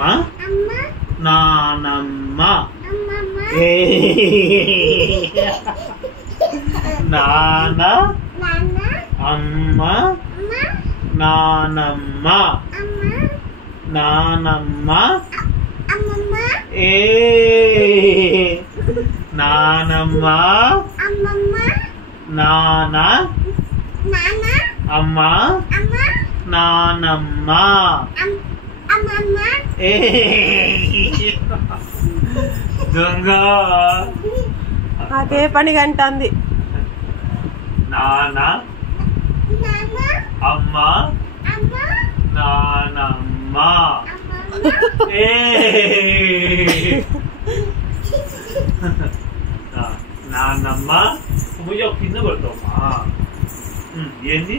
అమ్మ నానమ్మ నాన్న అమ్మ నానమ్మ నానమ్మ నానమ్మ నాన్న అమ్మ నానమ్మ దొంగ అదే పనిగా అంటుంది. నాన్న అమ్మ నానమ్మ నాన్నమ్మ కింద పడతామ్మా ఏంది